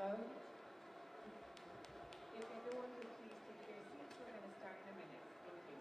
vote. If everyone could please take their seats, we're going to start in a minute. Thank you.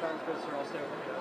Sounds good, sir. I'll stay over here.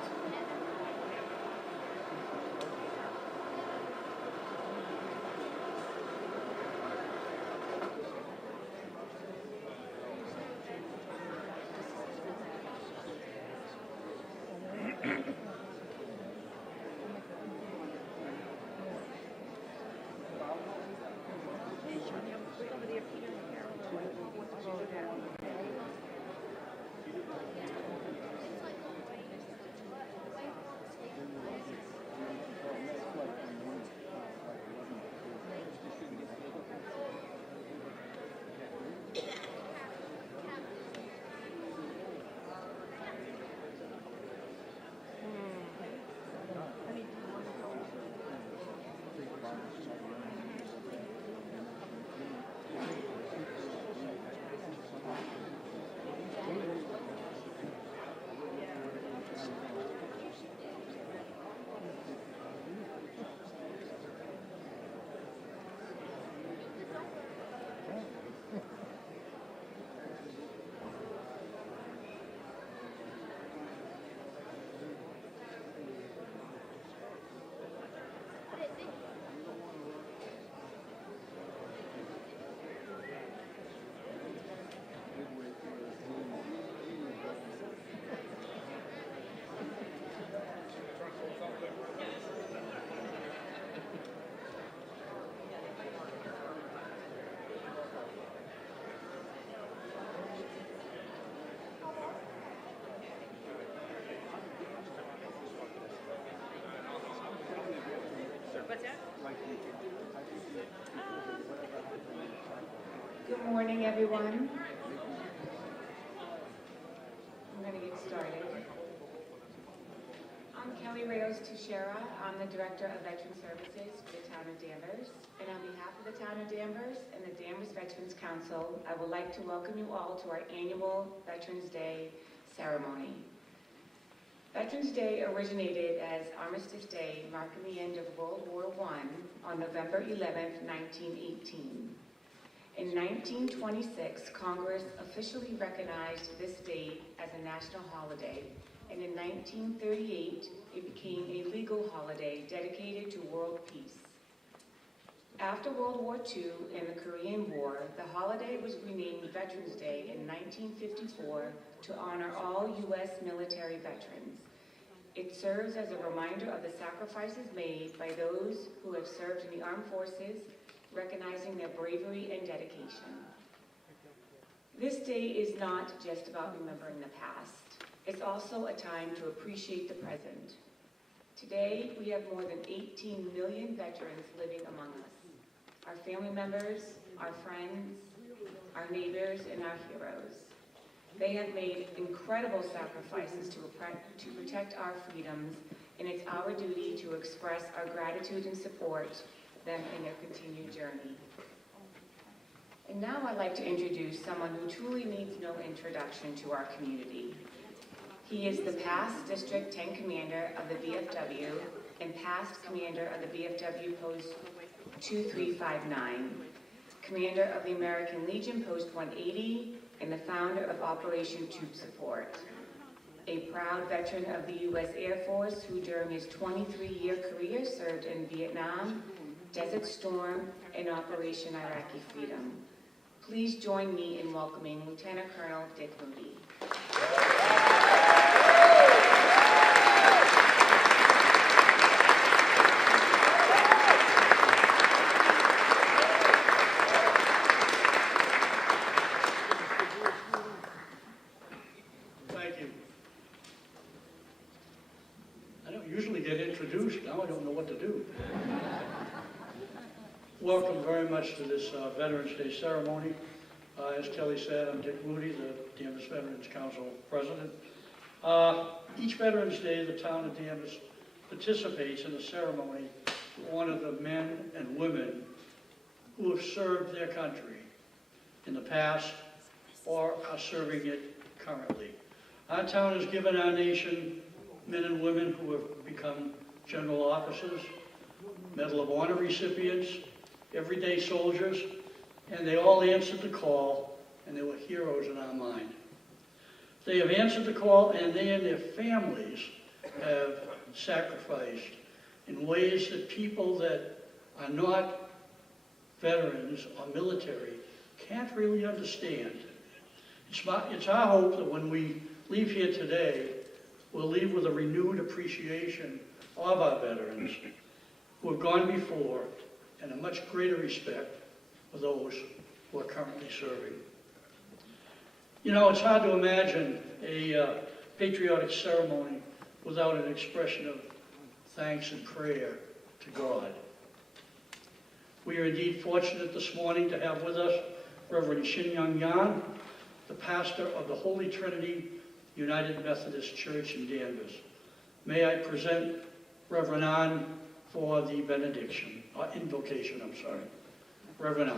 Good morning, everyone. I'm going to get started. I'm Kelly Reyes Teixeira. I'm the Director of Veteran Services for the town of Danvers. And on behalf of the town of Danvers and the Danvers Veterans Council, I would like to welcome you all to our annual Veterans Day ceremony. Veterans Day originated as Armistice Day, marking the end of World War I on November 11, 1918. In 1926, Congress officially recognized this date as a national holiday, and in 1938, it became a legal holiday dedicated to world peace. After World War II and the Korean War, the holiday was renamed Veterans Day in 1954 to honor all U.S. military veterans. It serves as a reminder of the sacrifices made by those who have served in the armed forces, recognizing their bravery and dedication. This day is not just about remembering the past. It's also a time to appreciate the present. Today, we have more than 18 million veterans living among us. Our family members, our friends, our neighbors, and our heroes. They have made incredible sacrifices to protect our freedoms, and it's our duty to express our gratitude and support them in their continued journey. And now I'd like to introduce someone who truly needs no introduction to our community. He is the past District 10 Commander of the VFW and past Commander of the VFW Post 2359, Commander of the American Legion Post 180, and the founder of Operation Troop Support. A proud veteran of the U.S. Air Force who during his 23-year career served in Vietnam, Desert Storm, and Operation Iraqi Freedom. Please join me in welcoming Lieutenant Colonel Dick Moody. introduced. Now I don't know what to do. Welcome very much to this Veterans Day ceremony. As Kelly said, I'm Dick Moody, the Danvers Veterans Council President. Each Veterans Day, the town of Danvers participates in a ceremony to honor the men and women who have served their country in the past or are serving it currently. Our town has given our nation men and women who have become general officers, Medal of Honor recipients, everyday soldiers, and they all answered the call, and they were heroes in our mind. They have answered the call, and they and their families have sacrificed in ways that people that are not veterans or military can't really understand. It's our hope that when we leave here today, we'll leave with a renewed appreciation of our veterans who have gone before and a much greater respect for those who are currently serving. You know, it's hard to imagine a patriotic ceremony without an expression of thanks and prayer to God. We are indeed fortunate this morning to have with us Reverend Shin Young Yan, the pastor of the Holy Trinity United Methodist Church in Danvers. May I present Reverend An for the benediction, or invocation, I'm sorry. Reverend An.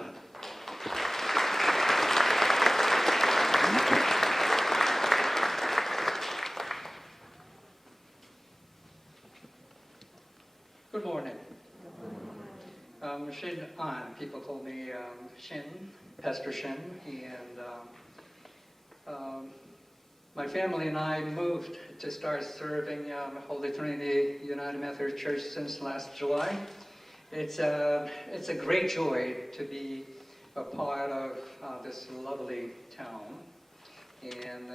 Good morning. Shin An, people call me Shin, Pastor Shin, and my family and I moved to start serving Holy Trinity United Methodist Church since last July. It's a great joy to be a part of this lovely town, and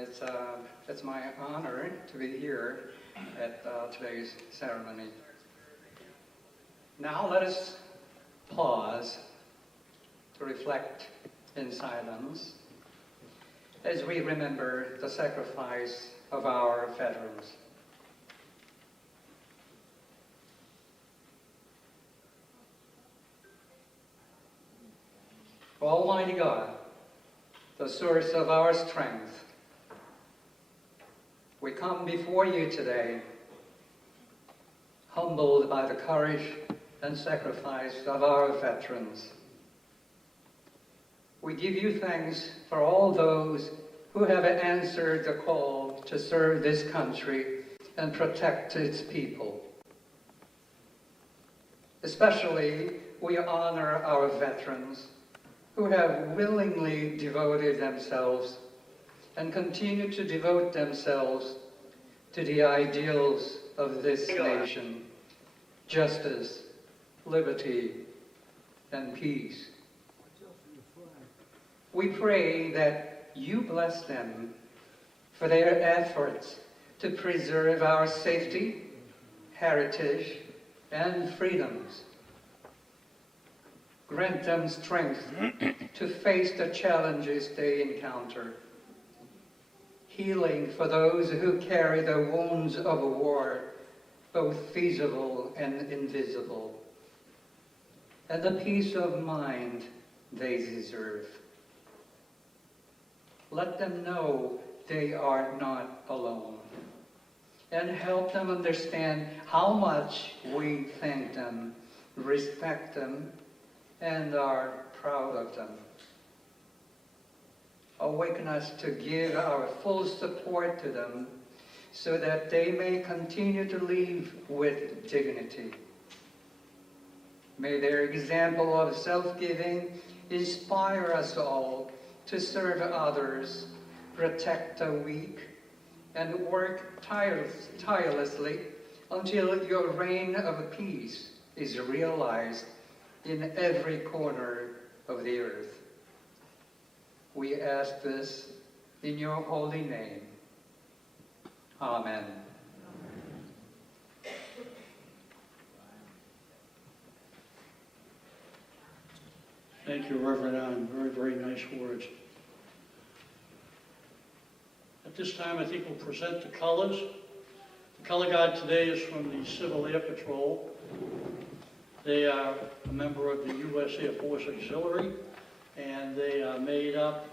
it's my honor to be here at today's ceremony. Now let us pause to reflect in silence as we remember the sacrifice of our veterans. Almighty God, the source of our strength, we come before you today, humbled by the courage and sacrifice of our veterans. We give you thanks for all those who have answered the call to serve this country and protect its people. Especially, we honor our veterans who have willingly devoted themselves and continue to devote themselves to the ideals of this nation: justice, liberty, and peace. We pray that you bless them for their efforts to preserve our safety, heritage, and freedoms. Grant them strength to face the challenges they encounter, healing for those who carry the wounds of war, both visible and invisible, and the peace of mind they deserve. Let them know they are not alone, and help them understand how much we thank them, respect them, and are proud of them. Awaken us to give our full support to them so that they may continue to live with dignity. May their example of self-giving inspire us all to serve others, protect the weak, and work tirelessly until your reign of peace is realized in every corner of the earth. We ask this in your holy name. Amen. Thank you, Reverend An. Very, very nice words. At this time, I think we'll present the colors. The color guard today is from the Civil Air Patrol. They are a member of the U.S. Air Force Auxiliary, and they are made up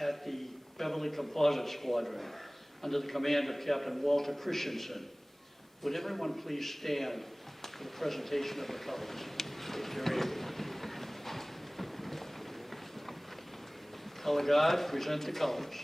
at the Beverly Composite Squadron under the command of Captain Walter Christensen. Would everyone please stand for the presentation of the colors, if you're able. Color guard, present the colors.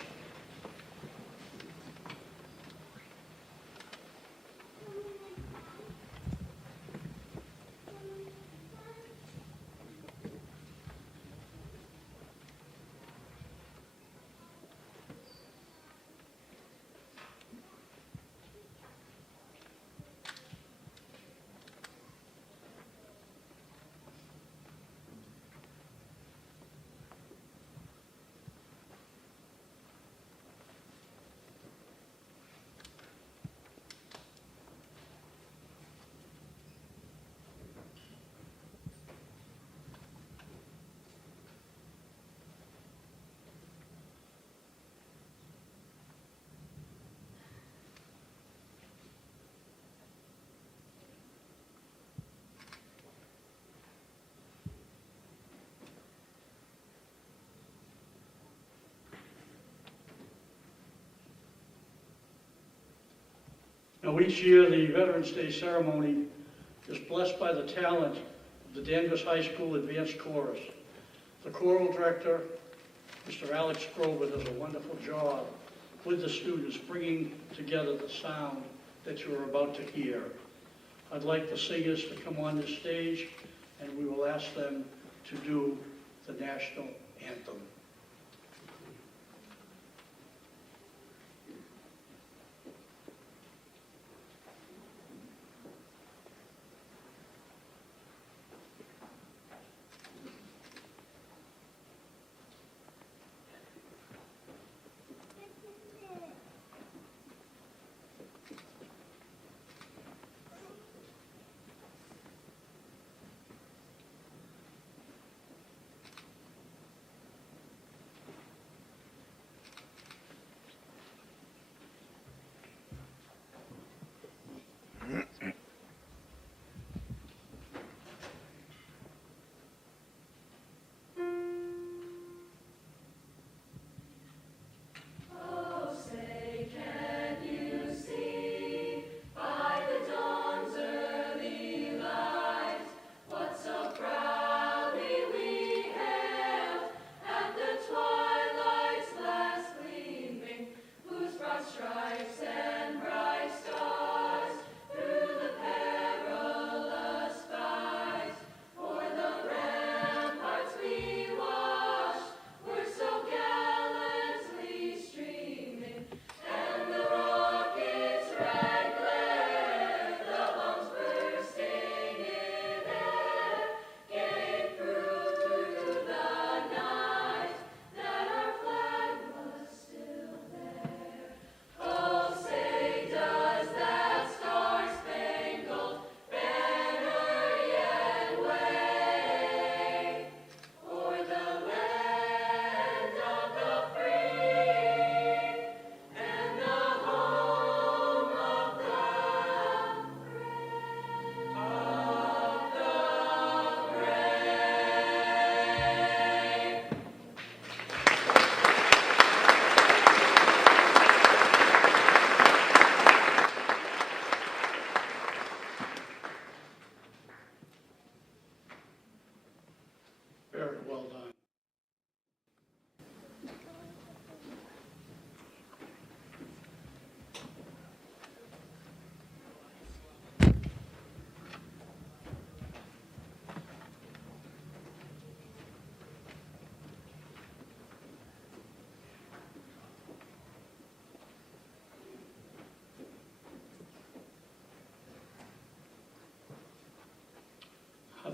Now, each year, the Veterans Day ceremony is blessed by the talent of the Danvers High School Advanced Chorus. The choral director, Mr. Alex Grover, does a wonderful job with the students, bringing together the sound that you are about to hear. I'd like the singers to come on this stage, and we will ask them to do the national anthem. Very well done.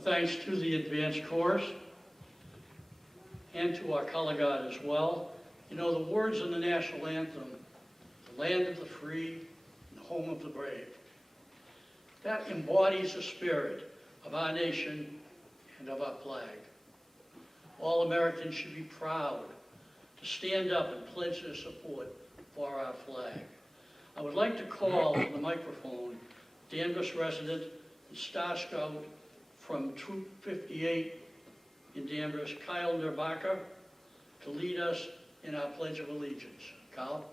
Thanks to the advanced course and to our color guard as well. You know, the words in the national anthem, the land of the free and the home of the brave, that embodies the spirit of our nation and of our flag. All Americans should be proud to stand up and pledge their support for our flag. I would like to call on the microphone Danvers resident and Star Scout from Troop 58 in Danvers, Kyle Nerbaka, to lead us in our Pledge of Allegiance. Kyle?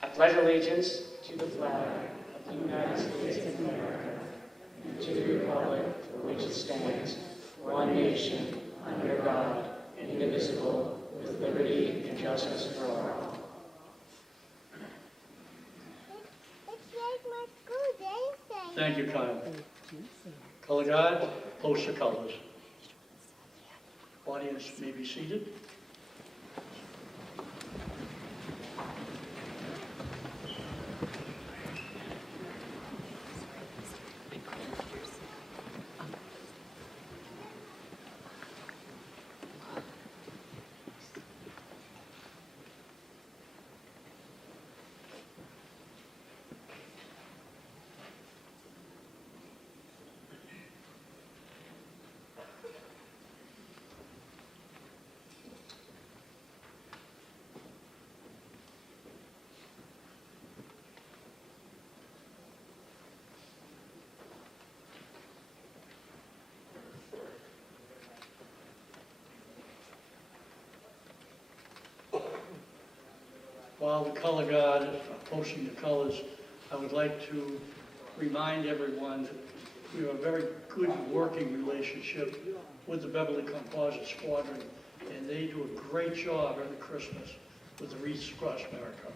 I pledge allegiance to the flag of the United States of America and to the republic for which it stands, one nation, under God, indivisible, with liberty and justice for all. Thank you, Kyle. Color Guard, post your colors. Audience may be seated. While the color guard is posting the colors, I would like to remind everyone that we have a very good working relationship with the Beverly Composite Squadron, and they do a great job every Christmas with the wreaths across America.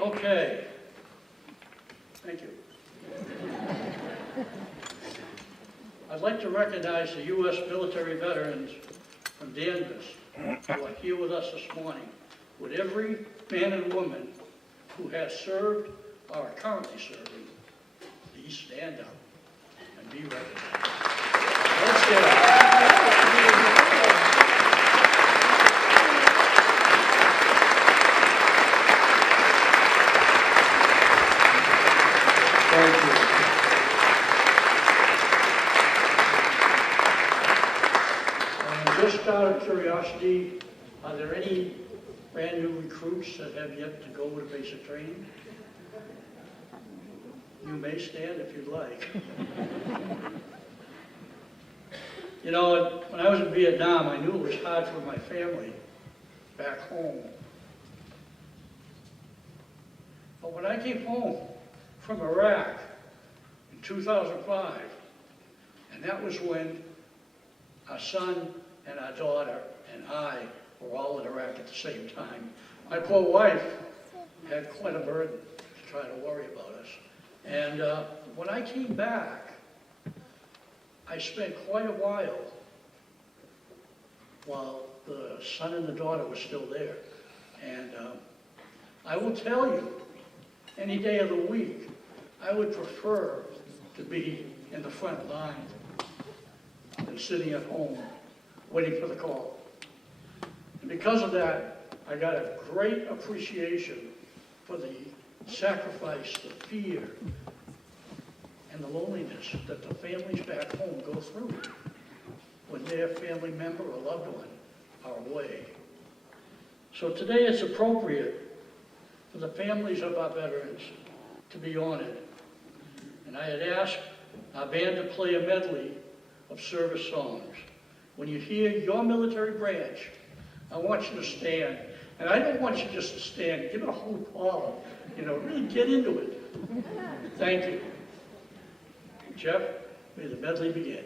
Okay. Thank you. I'd like to recognize the U.S. military veterans from Danvers who are here with us this morning. Would every man and woman who has served or are currently serving please stand up and be recognized. Let's get up. Thank you. Just out of curiosity, are there any brand new recruits that have yet to go to basic training? You may stand if you'd like. You know, when I was in Vietnam, I knew it was hard for my family back home. But when I came home from Iraq in 2005, and that was when our son and our daughter and I were all in Iraq at the same time. My poor wife had quite a burden to try to worry about us. And when I came back, I spent quite a while the son and the daughter were still there. And I will tell you, any day of the week, I would prefer to be in the front line than sitting at home waiting for the call. And because of that, I got a great appreciation for the sacrifice, the fear, and the loneliness that the families back home go through when their family member or loved one are away. So today it's appropriate for the families of our veterans to be honored. And I had asked our band to play a medley of service songs. When you hear your military branch, I want you to stand. And I don't want you just to stand, give it a whole holler. You know, really get into it. Thank you. Jeff, may the medley begin.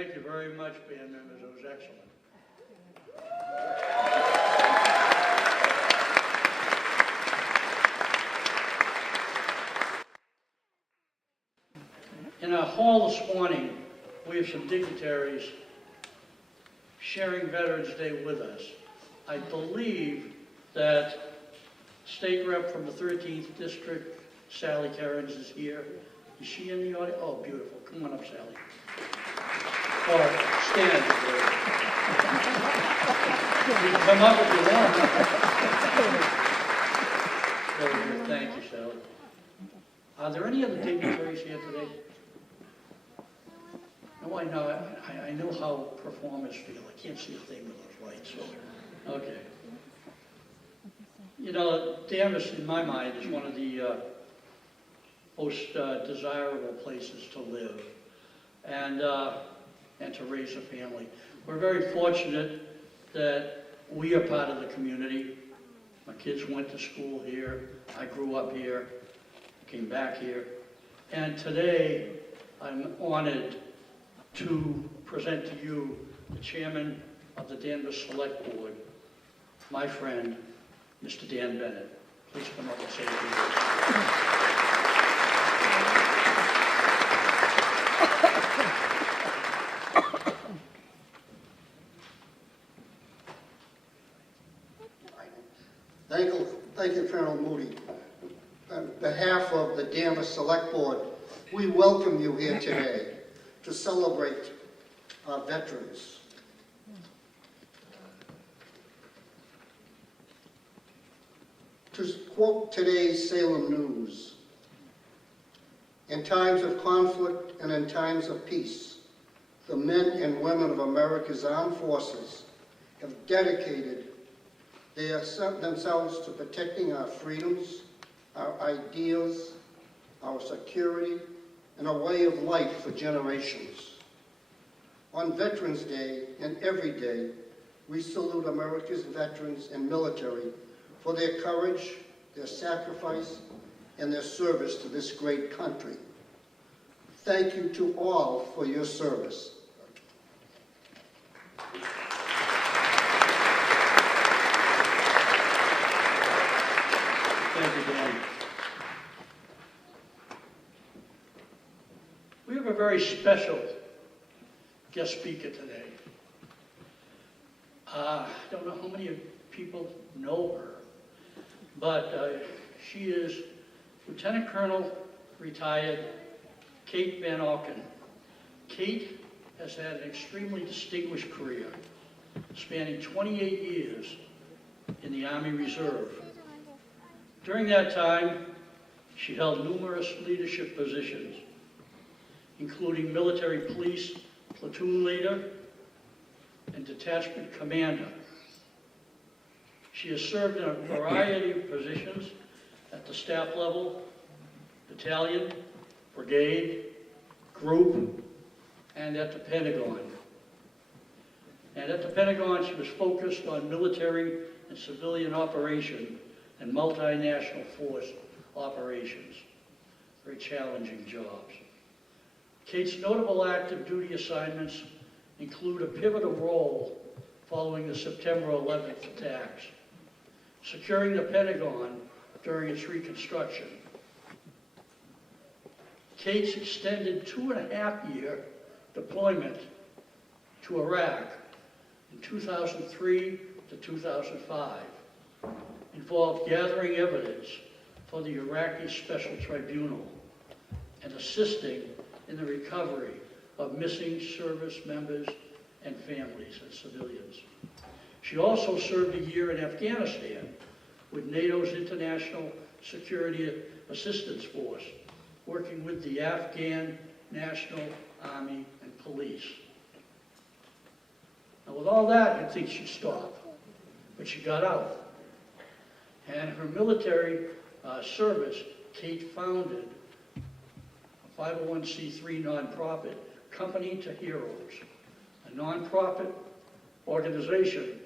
Thank you very much, band members. It was excellent. In our hall this morning, we have some dignitaries sharing Veterans Day with us. I believe that State Rep from the 13th District, Sally Cairns, is here. Is she in the audience? Oh, beautiful. Come on up, Sally. Or stand. You can come up if you want. Very good. Thank you, Sally. Are there any other dignitaries here today? No, I know. I know how performers feel. I can't see a thing with those lights. So. Okay. You know, Danvers, in my mind, is one of the most desirable places to live and to raise a family. We're very fortunate that we are part of the community. My kids went to school here. I grew up here, came back here. And today, I'm honored to present to you the chairman of the Danvers Select Board, my friend, Mr. Dan Bennett. Please come up and say a few words. Thank you, Colonel Moody. On behalf of the Danvers Select Board, we welcome you here today to celebrate our veterans. To quote today's Salem News, in times of conflict and in times of peace, the men and women of America's armed forces have dedicated themselves to protecting our freedoms, our ideals, our security, and a way of life for generations. On Veterans Day and every day, we salute America's veterans and military for their courage, their sacrifice, and their service to this great country. Thank you to all for your service. Thank you, Dan. We have a very special guest speaker today. I don't know how many people know her, but she is Lieutenant Colonel, retired, Kate Van Auken. Kate has had an extremely distinguished career, spanning 28 years in the Army Reserve. During that time, she held numerous leadership positions, including military police platoon leader and detachment commander. She has served in a variety of positions at the staff level, battalion, brigade, group, and at the Pentagon. And at the Pentagon, she was focused on military and civilian operation and multinational force operations. Very challenging jobs. Kate's notable active duty assignments include a pivotal role following the September 11th attacks, securing the Pentagon during its reconstruction. Kate's extended 2.5-year deployment to Iraq in 2003 to 2005 involved gathering evidence for the Iraqi Special Tribunal and assisting in the recovery of missing service members and families and civilians. She also served a year in Afghanistan with NATO's International Security Assistance Force, working with the Afghan National Army and Police. Now, with all that, you'd think she'd stop, but she got out. And her military service, Kate founded a 501c3 nonprofit, Company to Heroes, a nonprofit organization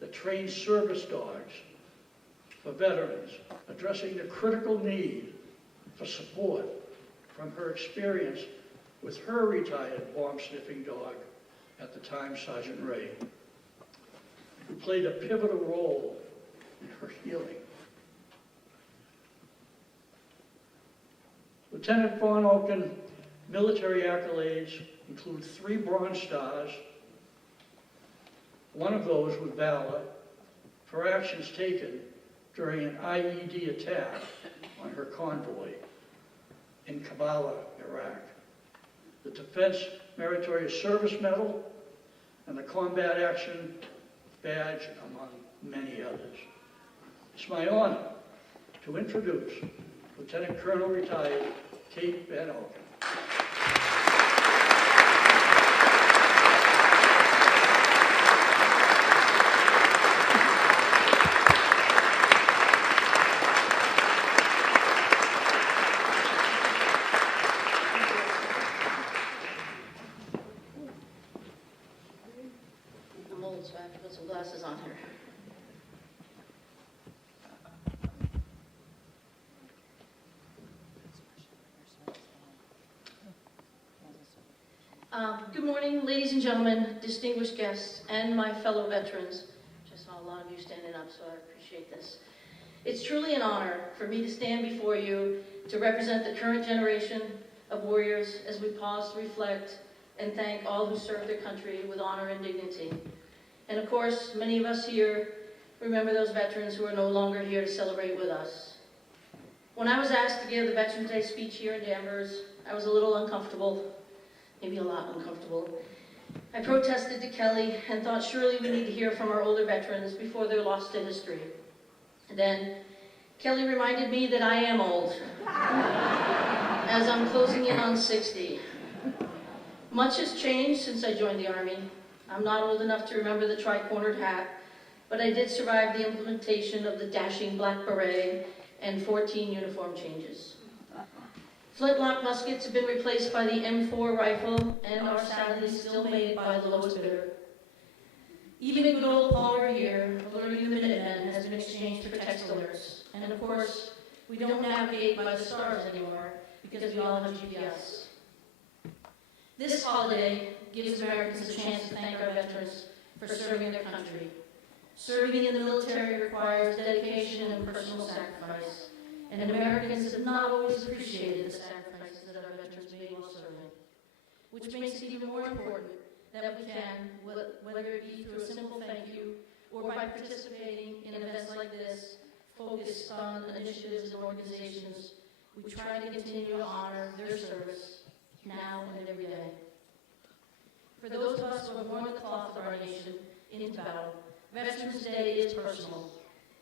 that trains service dogs for veterans, addressing the critical need for support from her experience with her retired bomb-sniffing dog, at the time Sergeant Ray, who played a pivotal role in her healing. Lieutenant Von Oken military accolades include 3 Bronze Stars, one of those with valor, for actions taken during an IED attack on her convoy in Kabbalah, Iraq, the Defense Meritorious Service Medal, and the Combat Action Badge, among many others. It's my honor to introduce Lieutenant Colonel Retired Kate Van Oken. I'm old, so I have to put some glasses on here. Good morning, ladies and gentlemen, distinguished guests, and my fellow veterans. Just saw a lot of you standing up, so I appreciate this. It's truly an honor for me to stand before you to represent the current generation of warriors as we pause to reflect and thank all who served their country with honor and dignity. And of course, many of us here remember those veterans who are no longer here to celebrate with us. When I was asked to give the Veterans Day speech here in Danvers, I was a little uncomfortable, maybe a lot uncomfortable. I protested to Kelly and thought surely we need to hear from our older veterans before they're lost to history. And then Kelly reminded me that I am old, as I'm closing in on 60. Much has changed since I joined the Army. I'm not old enough to remember the tri-cornered hat, but I did survive the implementation of the dashing black beret and 14 uniform changes. Flintlock muskets have been replaced by the M4 rifle and are sadly still made by the lowest bidder. Even good old Paul Revere, alerting the Minutemen, has been exchanged for text alerts. And of course, we don't navigate by the stars anymore because we all have GPS. This holiday gives Americans a chance to thank our veterans for serving their country. Serving in the military requires dedication and personal sacrifice, and Americans have not always appreciated the sacrifices that our veterans made while serving. Which makes it even more important that we can, whether it be through a simple thank you or by participating in events like this, focused on initiatives and organizations, we try to continue to honor their service now and every day. For those of us who have worn the cloth of our nation into battle, Veterans Day is personal.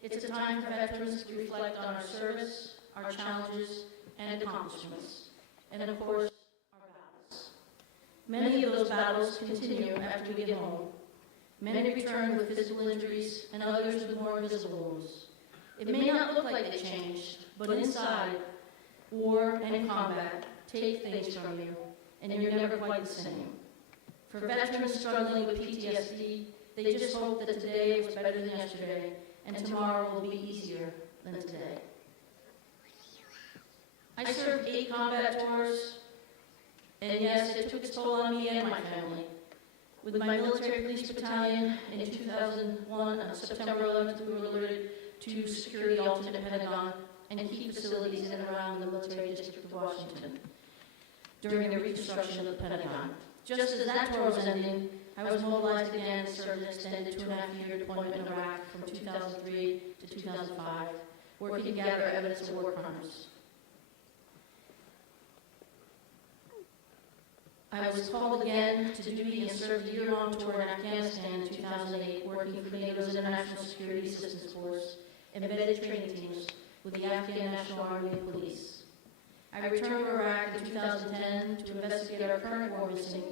It's a time for veterans to reflect on our service, our challenges, and accomplishments, and of course, our battles. Many of those battles continue after we get home. Many return with physical injuries, and others with more visible wounds. It may not look like they changed, but inside, war and combat take things from you, and you're never quite the same. For veterans struggling with PTSD, they just hope that today was better than yesterday, and tomorrow will be easier than today. I served 8 combat tours, and yes, it took its toll on me and my family. With my military police battalion in 2001, on September 11th, we were alerted to secure the alternate Pentagon and key facilities in and around the military district of Washington during the reconstruction of the Pentagon. Just as that tour was ending, I was mobilized again and served an extended 2.5-year deployment in Iraq from 2003 to 2005, working to gather evidence of war crimes. I was called again to duty and served a year-long tour in Afghanistan in 2008, working for NATO's International Security Assistance Force, embedded training teams with the Afghan National Army and Police. I returned to Iraq in 2010 to investigate our current war missing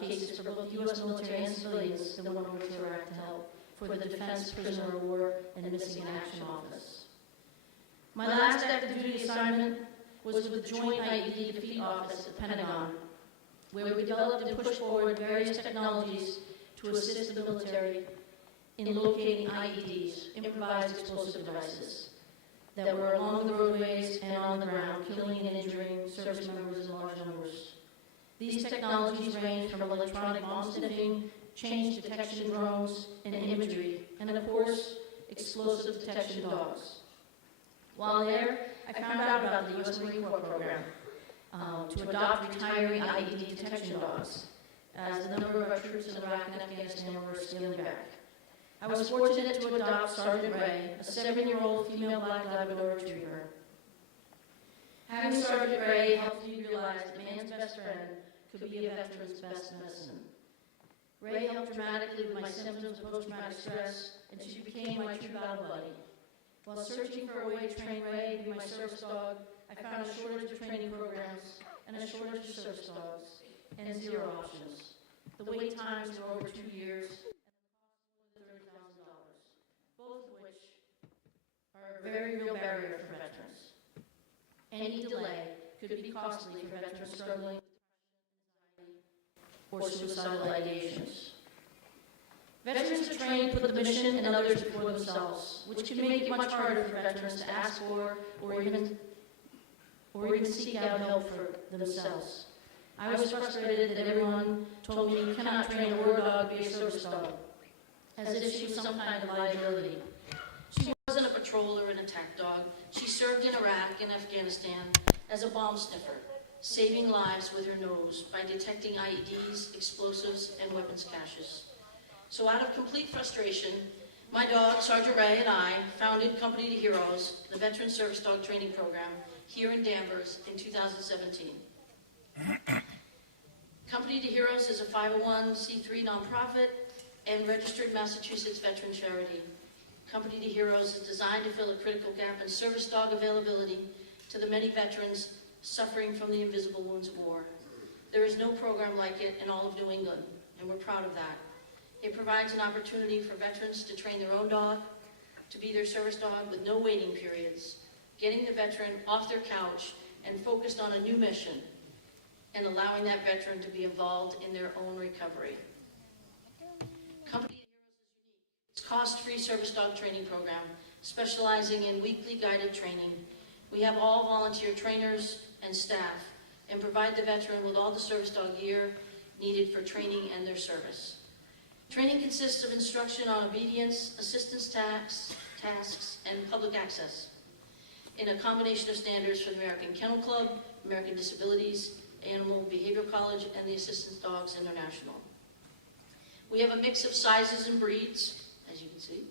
cases for both U.S. military and civilians that went over to Iraq to help for the Defense Prisoner of War and Missing in Action Office. My last active duty assignment was with the Joint IED Defeat Office at the Pentagon, where we developed and pushed forward various technologies to assist the military in locating IEDs, improvised explosive devices, that were along the roadways and on the ground, killing and injuring service members in large numbers. These technologies range from electronic bomb sniffing, change detection drones, and imagery, and of course, explosive detection dogs. While there, I found out about the U.S. Marine Corps program to adopt retiree IED detection dogs, as the number of our troops in Iraq and Afghanistan were scaling back. I was fortunate to adopt Sergeant Ray, a 7-year-old female black Labrador retriever. Having Sergeant Ray helped me realize that man's best friend could be a veteran's best medicine. Ray helped dramatically with my symptoms of post-traumatic stress, and she became my true battle buddy. While searching for a way to train Ray to be my service dog, I found a shortage of training programs and a shortage of service dogs, and 0 options. The wait times were over 2 years, and the cost was $30,000, both of which are a very real barrier for veterans. Any delay could be costly for veterans struggling with depression, anxiety, or suicidal ideations. Veterans are trained to put the mission and others before themselves, which can make it much harder for veterans to ask for or even seek out help for themselves. I was frustrated that everyone told me you cannot train a war dog to be a service dog, as if she was some kind of liability. She wasn't a patrol or an attack dog. She served in Iraq and Afghanistan as a bomb sniffer, saving lives with her nose by detecting IEDs, explosives, and weapons caches. So out of complete frustration, my dog, Sergeant Ray, and I founded Company to Heroes, the Veteran Service Dog Training Program, here in Danvers in 2017. Company to Heroes is a 501c3 nonprofit and registered Massachusetts veteran charity. Company to Heroes is designed to fill a critical gap in service dog availability to the many veterans suffering from the invisible wounds of war. There is no program like it in all of New England, and we're proud of that. It provides an opportunity for veterans to train their own dog, to be their service dog with no waiting periods, getting the veteran off their couch and focused on a new mission, and allowing that veteran to be involved in their own recovery. Company to Heroes is unique. It's a cost-free service dog training program, specializing in weekly guided training. We have all volunteer trainers and staff, and provide the veteran with all the service dog gear needed for training and their service. Training consists of instruction on obedience, assistance tasks, and public access, in a combination of standards for the American Kennel Club, American Disabilities, Animal Behavioral College, and the Assistance Dogs International. We have a mix of sizes and breeds, as you can see,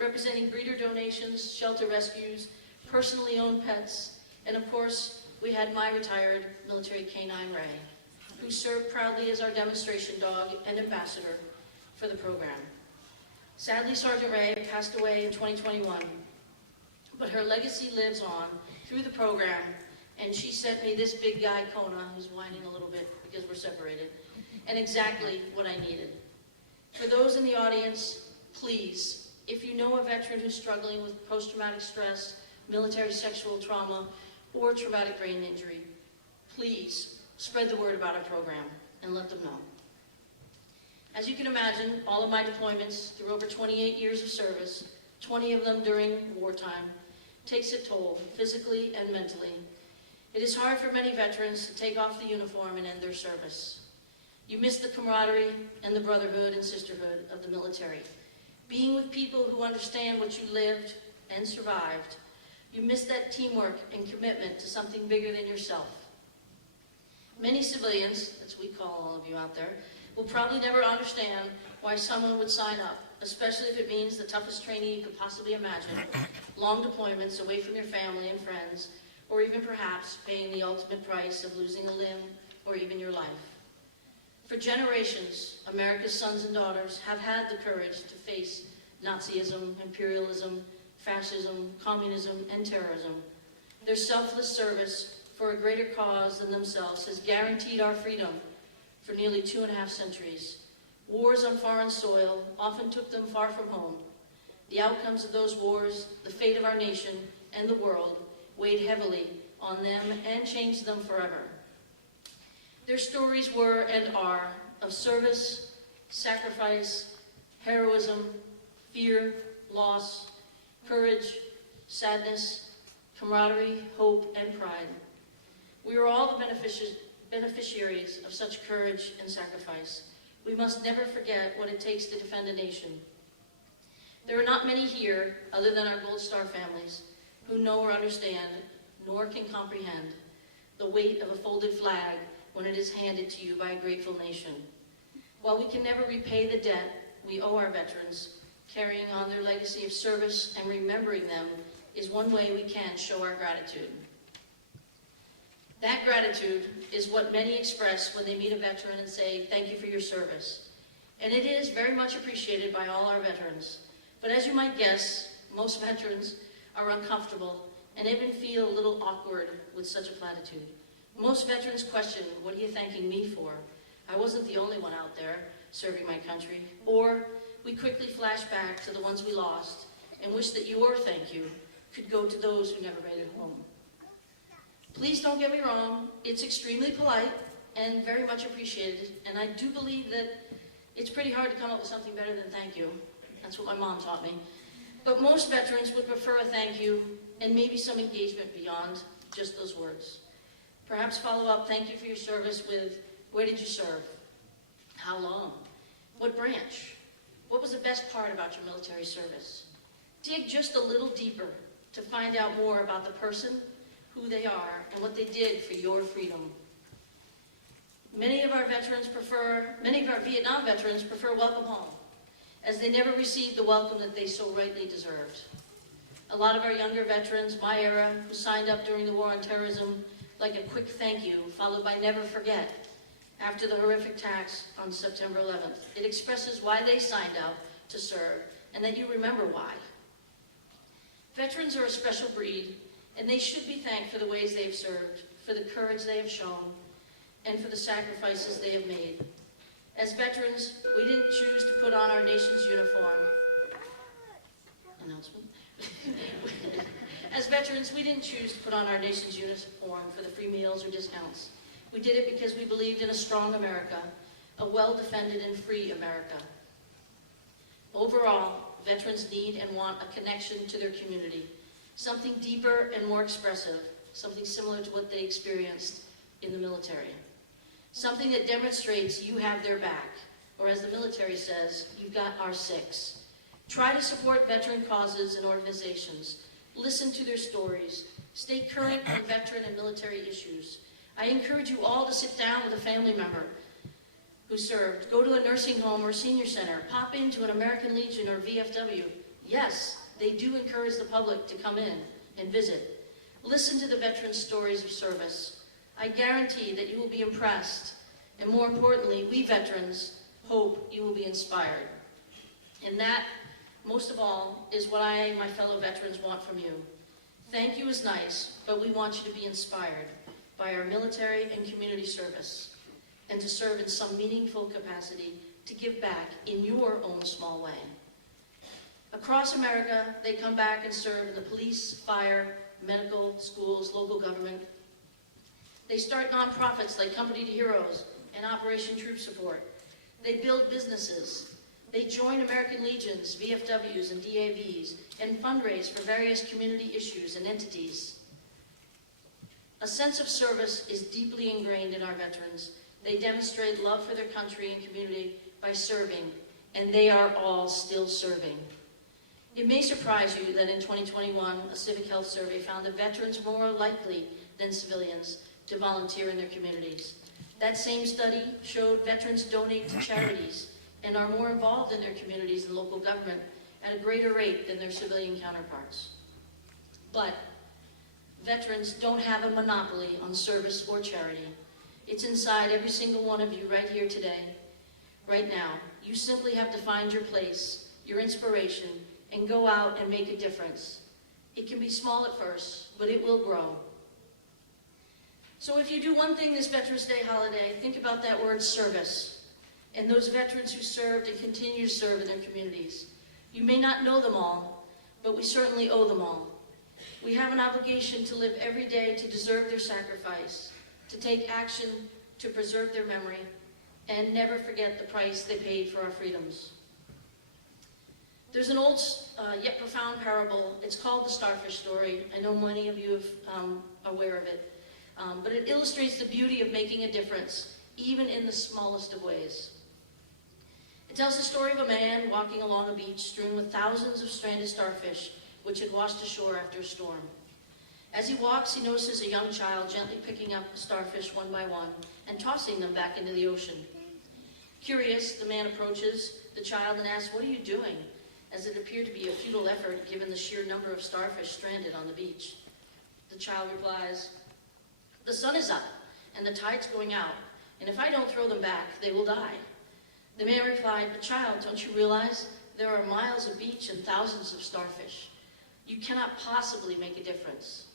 representing breeder donations, shelter rescues, personally owned pets, and of course, we had my retired military canine Ray, who served proudly as our demonstration dog and ambassador for the program. Sadly, Sergeant Ray passed away in 2021, but her legacy lives on through the program, and she sent me this big guy, Kona, who's whining a little bit because we're separated, and exactly what I needed. For those in the audience, please, if you know a veteran who's struggling with post-traumatic stress, military sexual trauma, or traumatic brain injury, please spread the word about our program and let them know. As you can imagine, all of my deployments through over 28 years of service, 20 of them during wartime, takes a toll, physically and mentally. It is hard for many veterans to take off the uniform and end their service. You miss the camaraderie and the brotherhood and sisterhood of the military. Being with people who understand what you lived and survived, you miss that teamwork and commitment to something bigger than yourself. Many civilians, as we call all of you out there, will probably never understand why someone would sign up, especially if it means the toughest training you could possibly imagine, long deployments away from your family and friends, or even perhaps paying the ultimate price of losing a limb or even your life. For generations, America's sons and daughters have had the courage to face Nazism, imperialism, fascism, communism, and terrorism. Their selfless service for a greater cause than themselves has guaranteed our freedom for nearly 2.5 centuries. Wars on foreign soil often took them far from home. The outcomes of those wars, the fate of our nation and the world, weighed heavily on them and changed them forever. Their stories were and are of service, sacrifice, heroism, fear, loss, courage, sadness, camaraderie, hope, and pride. We are all the beneficiaries of such courage and sacrifice. We must never forget what it takes to defend a nation. There are not many here, other than our Gold Star families, who know or understand, nor can comprehend, the weight of a folded flag when it is handed to you by a grateful nation. While we can never repay the debt we owe our veterans, carrying on their legacy of service and remembering them is one way we can show our gratitude. That gratitude is what many express when they meet a veteran and say, "Thank you for your service." And it is very much appreciated by all our veterans. But as you might guess, most veterans are uncomfortable and even feel a little awkward with such a platitude. Most veterans question, "What are you thanking me for? I wasn't the only one out there serving my country." Or we quickly flash back to the ones we lost and wish that your thank you could go to those who never made it home. Please don't get me wrong, it's extremely polite and very much appreciated, and I do believe that it's pretty hard to come up with something better than thank you. That's what my mom taught me. But most veterans would prefer a thank you and maybe some engagement beyond just those words. Perhaps follow up "Thank you for your service" with "Where did you serve? How long? What branch? What was the best part about your military service?" Dig just a little deeper to find out more about the person, who they are, and what they did for your freedom. Many of our Vietnam veterans prefer "Welcome home," as they never received the welcome that they so rightly deserved. A lot of our younger veterans, my era, who signed up during the war on terrorism, like a quick thank you, followed by "Never forget," after the horrific attacks on September 11th. It expresses why they signed up to serve, and that you remember why. Veterans are a special breed, and they should be thanked for the ways they've served, for the courage they have shown, and for the sacrifices they have made. As veterans, we didn't choose to put on our nation's uniform. Announcement. As veterans, we didn't choose to put on our nation's uniform for the free meals or discounts. We did it because we believed in a strong America, a well-defended and free America. Overall, veterans need and want a connection to their community, something deeper and more expressive, something similar to what they experienced in the military. Something that demonstrates you have their back, or as the military says, "You've got our six." Try to support veteran causes and organizations. Listen to their stories. Stay current on veteran and military issues. I encourage you all to sit down with a family member who served. Go to a nursing home or senior center. Pop into an American Legion or VFW. Yes, they do encourage the public to come in and visit. Listen to the veterans' stories of service. I guarantee that you will be impressed, and more importantly, we veterans hope you will be inspired. And that, most of all, is what I, my fellow veterans, want from you. Thank you is nice, but we want you to be inspired by our military and community service, and to serve in some meaningful capacity to give back in your own small way. Across America, they come back and serve in the police, fire, medical, schools, local government. They start nonprofits like Company to Heroes and Operation Troop Support. They build businesses. They join American Legions, VFWs, and DAVs, and fundraise for various community issues and entities. A sense of service is deeply ingrained in our veterans. They demonstrate love for their country and community by serving, and they are all still serving. It may surprise you that in 2021, a civic health survey found that veterans are more likely than civilians to volunteer in their communities. That same study showed veterans donate to charities and are more involved in their communities and local government at a greater rate than their civilian counterparts. But veterans don't have a monopoly on service or charity. It's inside every single one of you right here today, right now. You simply have to find your place, your inspiration, and go out and make a difference. It can be small at first, but it will grow. So if you do one thing this Veterans Day holiday, think about that word service, and those veterans who served and continue to serve in their communities. You may not know them all, but we certainly owe them all. We have an obligation to live every day to deserve their sacrifice, to take action to preserve their memory, and never forget the price they paid for our freedoms. There's an old yet profound parable. It's called the Starfish Story. I know many of you are aware of it. but it illustrates the beauty of making a difference, even in the smallest of ways. It tells the story of a man walking along a beach strewn with thousands of stranded starfish, which had washed ashore after a storm. As he walks, he notices a young child gently picking up starfish one by one and tossing them back into the ocean. Curious, the man approaches the child and asks, "What are you doing?" as it appeared to be a futile effort given the sheer number of starfish stranded on the beach. The child replies, "The sun is up and the tide's going out, and if I don't throw them back, they will die." The man replied, "But child, don't you realize there are miles of beach and thousands of starfish? You cannot possibly make a difference."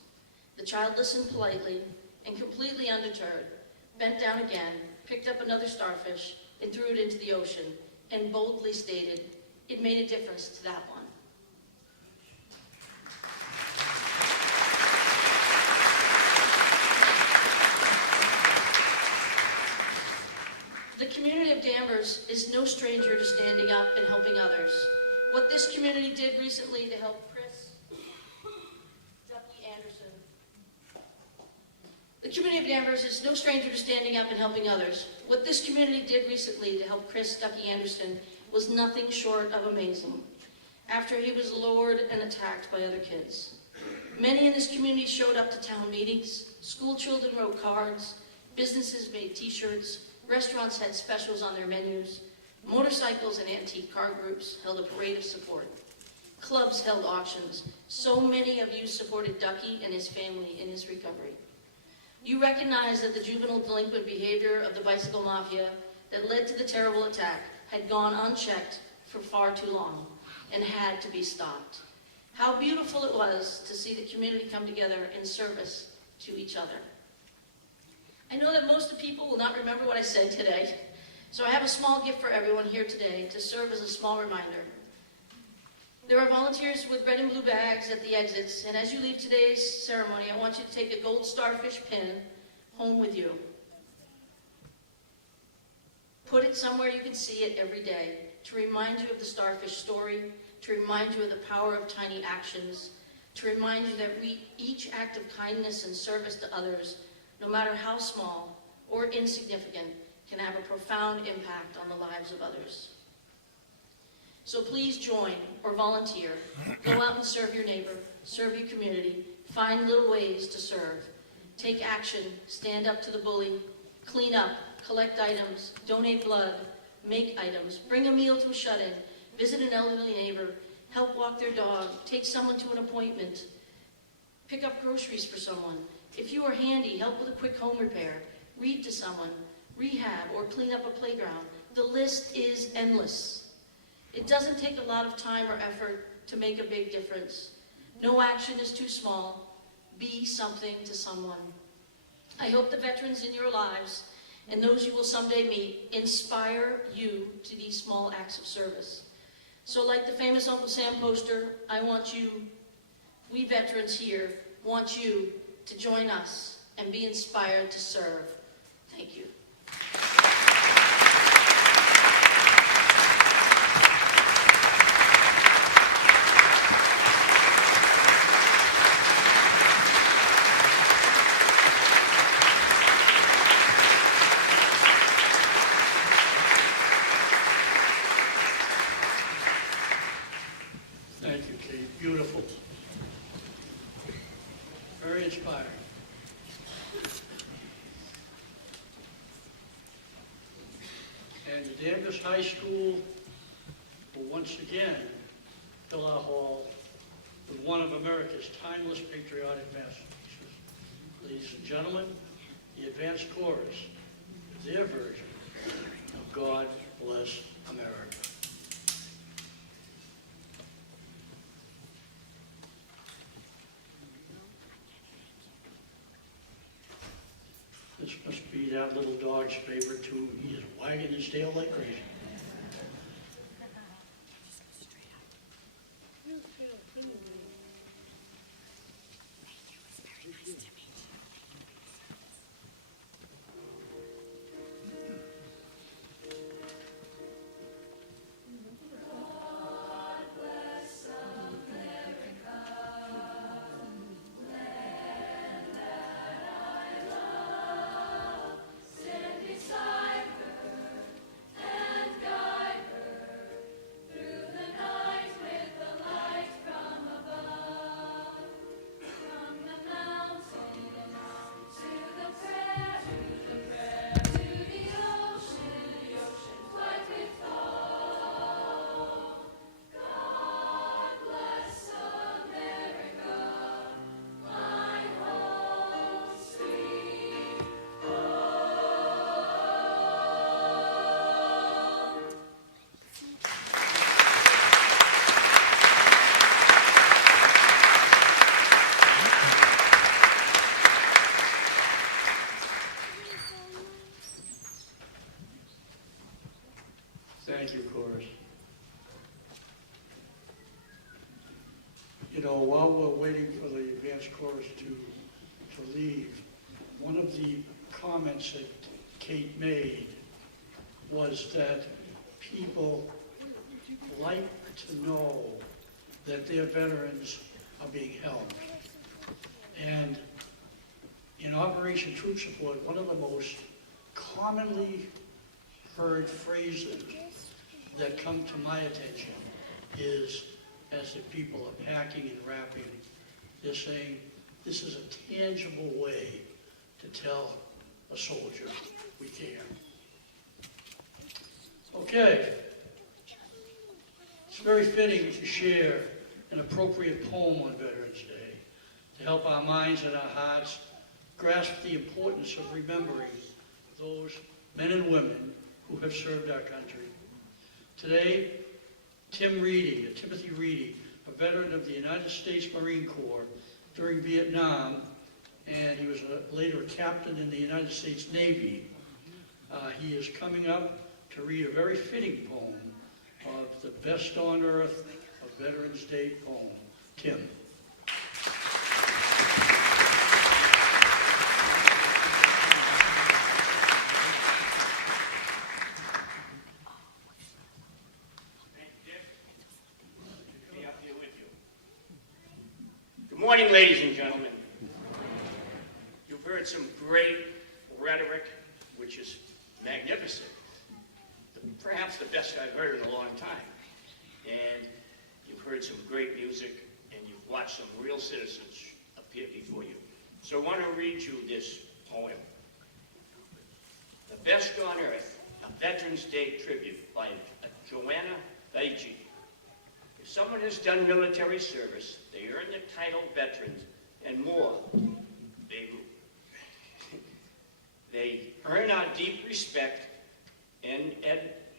The child listened politely and, completely undeterred, bent down again, picked up another starfish and threw it into the ocean, and boldly stated, "It made a difference to that one." The community of Danvers is no stranger to standing up and helping others. What this community did recently to help Chris Ducky Anderson. The community of Danvers is no stranger to standing up and helping others. What this community did recently to help Chris Ducky Anderson was nothing short of amazing, after he was lured and attacked by other kids. Many in this community showed up to town meetings, school children wrote cards, businesses made t-shirts, restaurants had specials on their menus, motorcycles and antique car groups held a parade of support. Clubs held auctions. So many of you supported Ducky and his family in his recovery. You recognize that the juvenile delinquent behavior of the bicycle mafia that led to the terrible attack had gone unchecked for far too long and had to be stopped. How beautiful it was to see the community come together in service to each other. I know that most of people will not remember what I said today, so I have a small gift for everyone here today to serve as a small reminder. There are volunteers with red and blue bags at the exits, and as you leave today's ceremony, I want you to take a gold starfish pin home with you. Put it somewhere you can see it every day to remind you of the starfish story, to remind you of the power of tiny actions, to remind you that each act of kindness and service to others, no matter how small or insignificant, can have a profound impact on the lives of others. So please join or volunteer. Go out and serve your neighbor, serve your community, find little ways to serve. Take action, stand up to the bully, clean up, collect items, donate blood, make items, bring a meal to a shut-in, visit an elderly neighbor, help walk their dog, take someone to an appointment, pick up groceries for someone. If you are handy, help with a quick home repair, read to someone, rehab, or clean up a playground. The list is endless. It doesn't take a lot of time or effort to make a big difference. No action is too small. Be something to someone. I hope the veterans in your lives and those you will someday meet inspire you to these small acts of service. So like the famous Uncle Sam poster, we veterans here want you to join us and be inspired to serve. Thank you. Thank you, Kate. Beautiful. Very inspiring. And the Danvers High School will once again fill our hall with one of America's timeless patriotic masterpieces. Ladies and gentlemen, the advanced chorus is their version of God Bless America. This must be that little dog's favorite too. He is wagging his tail like crazy. You know, while we're waiting for the advanced chorus to leave, one of the comments that Kate made was that people like to know that their veterans are being helped. And in Operation Troop Support, one of the most commonly heard phrases that come to my attention is, as the people are packing and wrapping, they're saying, this is a tangible way to tell a soldier we care. Okay. It's very fitting to share an appropriate poem on Veterans Day to help our minds and our hearts grasp the importance of remembering those men and women who have served our country. Today, Timothy Reedy, a veteran of the United States Marine Corps during Vietnam, and he was later a captain in the United States Navy. He is coming up to read a very fitting poem of the best on earth of Veterans Day poem. Tim. Good morning, ladies and gentlemen. You've heard some great rhetoric, which is magnificent. Perhaps the best I've heard in a long time. And you've heard some great music, and you've watched some real citizens appear before you. So I want to read you this poem. The Best on Earth, a Veterans Day tribute by Joanna Gaethje. If someone has done military service, they earn the title veterans and more. They earn our deep respect and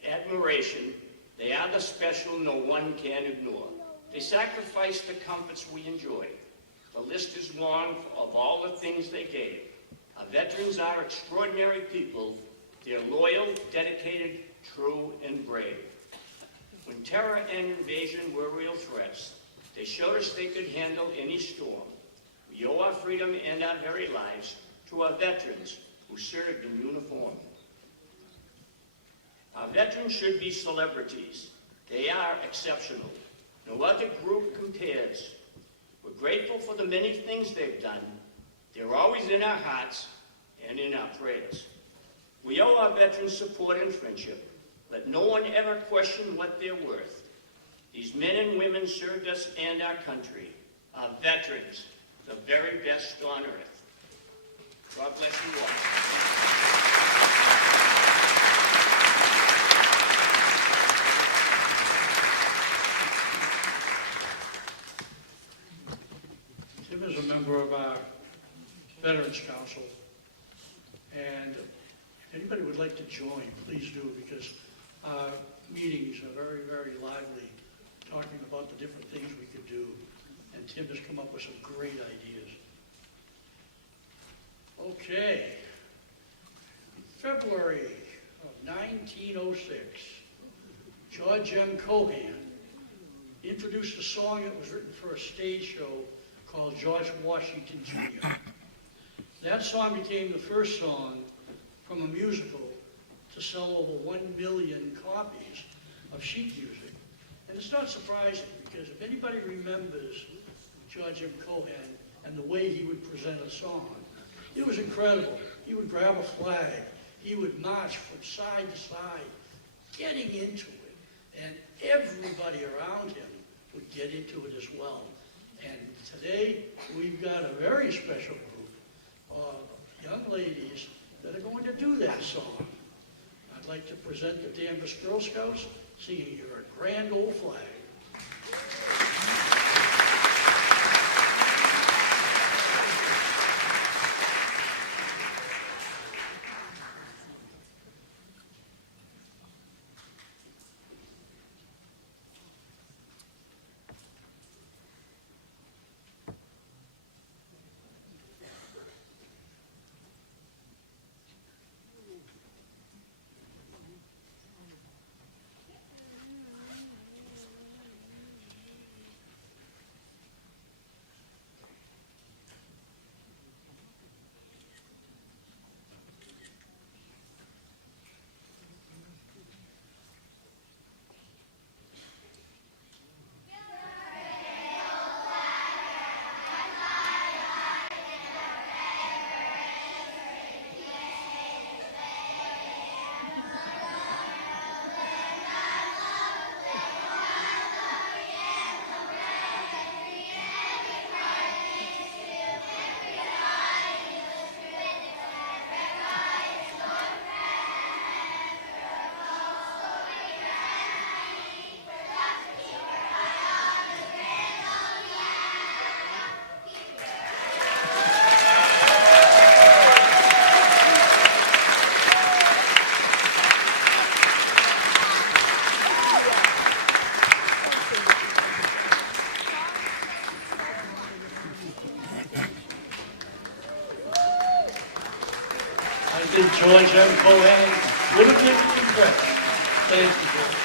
admiration. They are the special no one can ignore. They sacrifice the comforts we enjoy. The list is long of all the things they gave. Our veterans are extraordinary people. They're loyal, dedicated, true, and brave. When terror and invasion were real threats, they showed us they could handle any storm. We owe our freedom and our very lives to our veterans who served in uniform. Our veterans should be celebrities. They are exceptional. No other group compares. We're grateful for the many things they've done. They're always in our hearts and in our prayers. We owe our veterans support and friendship. Let no one ever question what they're worth. These men and women served us and our country. Our veterans, the very best on earth. God bless you all. Tim is a member of our Veterans Council, and if anybody would like to join, please do, because our meetings are very, very lively, talking about the different things we could do, and Tim has come up with some great ideas. Okay, February of 1906, George M. Cohan introduced a song that was written for a stage show called George Washington Jr. That song became the first song from a musical to sell over 1 million copies of sheet music. And it's not surprising, because if anybody remembers George M. Cohan and the way he would present a song, it was incredible. He would grab a flag, he would march from side to side, getting into it, and everybody around him would get into it as well. And today, we've got a very special group of young ladies that are going to do that song. I'd like to present the Danvers Girl Scouts singing Your Grand Old Flag. to George M. Cohen with a gift from Brett. Thank you, George.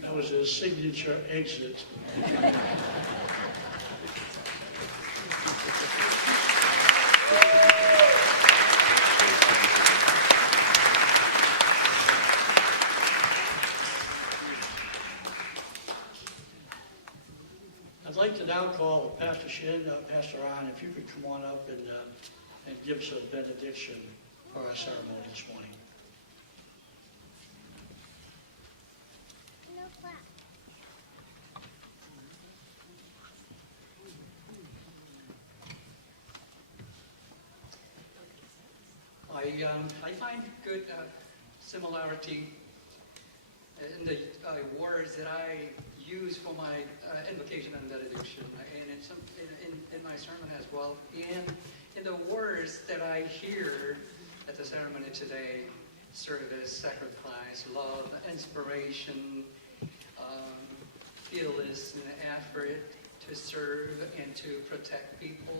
That was his signature exit. I'd like to now call Pastor Shin, Pastor Ron, if you could come on up and give us a benediction for our ceremony this morning. I find good similarity in the words that I use for my invocation and benediction, and in my sermon as well, and in the words that I hear at the ceremony today: service, sacrifice, love, inspiration, fearless in the effort to serve and to protect people.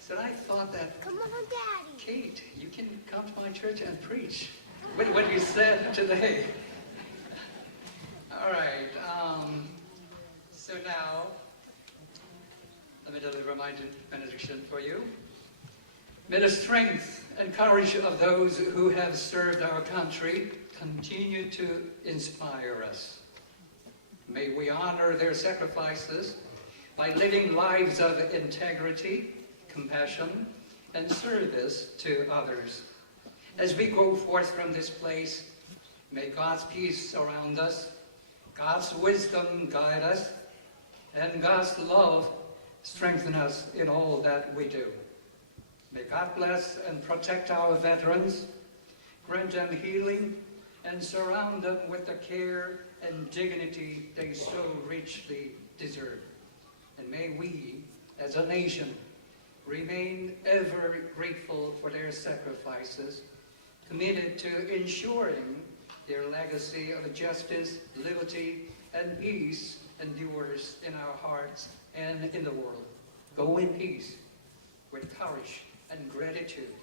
So I thought that, come on, Daddy. Kate, you can come to my church and preach what you said today. All right. So now, let me deliver my benediction for you. May the strength and courage of those who have served our country continue to inspire us. May we honor their sacrifices by living lives of integrity, compassion, and service to others. As we go forth from this place, may God's peace surround us, God's wisdom guide us, and God's love strengthen us in all that we do. May God bless and protect our veterans, grant them healing, and surround them with the care and dignity they so richly deserve. And may we, as a nation, remain ever grateful for their sacrifices, committed to ensuring their legacy of justice, liberty, and peace endures in our hearts and in the world. Go in peace, with courage and gratitude,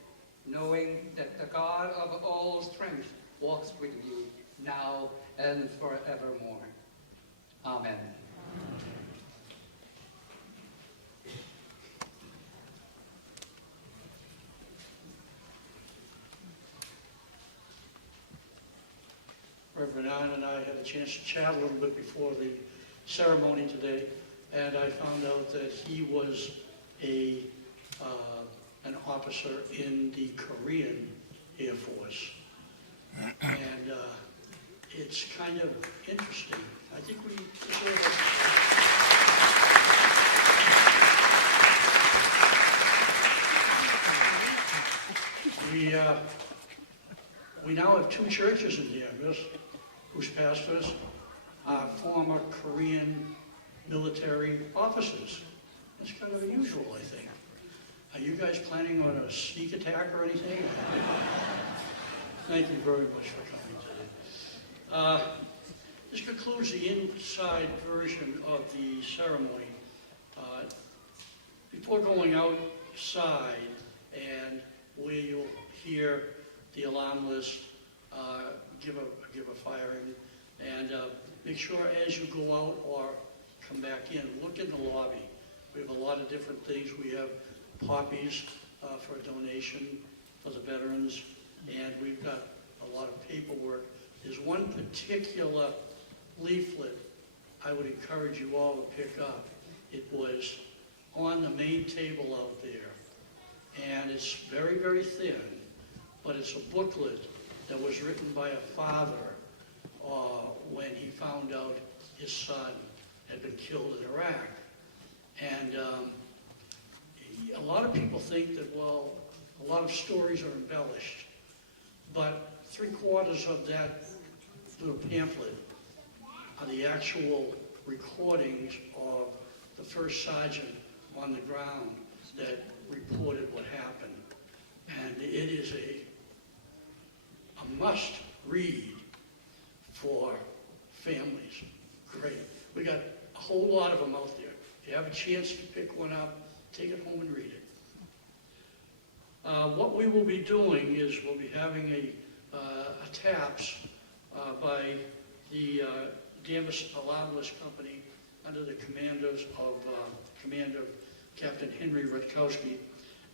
knowing that the God of all strength walks with you now and forevermore. Amen. Reverend Ann and I had a chance to chat a little bit before the ceremony today, and I found out that he was an officer in the Korean Air Force. And it's kind of interesting. I think we we now have two churches in Danvers whose pastors are former Korean military officers. It's kind of unusual, I think. Are you guys planning on a sneak attack or anything? Thank you very much for coming today. This concludes the inside version of the ceremony. Before going outside and where you'll hear the alarm list, give a firing, and make sure as you go out or come back in, look in the lobby. We have a lot of different things. We have poppies for a donation for the veterans, and we've got a lot of paperwork. There's one particular leaflet I would encourage you all to pick up. It was on the main table out there, and it's very, very thin, but it's a booklet that was written by a father when he found out his son had been killed in Iraq. And a lot of people think that, well, a lot of stories are embellished, but 3/4 of that little pamphlet are the actual recordings of the first sergeant on the ground that reported what happened. And it is a must read for families. Great. We got a whole lot of them out there. If you have a chance to pick one up, take it home and read it. What we will be doing is we'll be having a TAPS by the Danvers Alarm List Company under the Commander Captain Henry Rutkowski.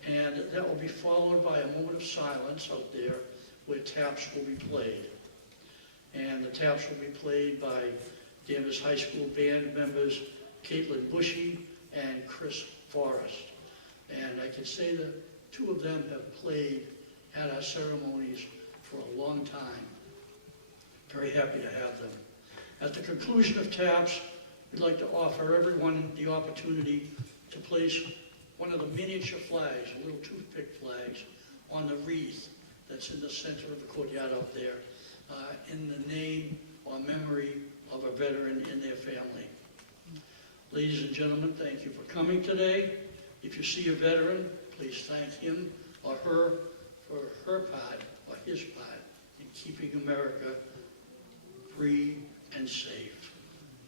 And that will be followed by a moment of silence out there where taps will be played. And the taps will be played by Danvers High School band members Caitlin Bushy and Chris Forrest. And I can say that 2 of them have played at our ceremonies for a long time. Very happy to have them. At the conclusion of taps, we'd like to offer everyone the opportunity to place one of the miniature flags, the little toothpick flags, on the wreath that's in the center of the courtyard out there, in the name or memory of a veteran and their family. Ladies and gentlemen, thank you for coming today. If you see a veteran, please thank him or her for her part or his part in keeping America free and safe.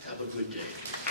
Have a good day.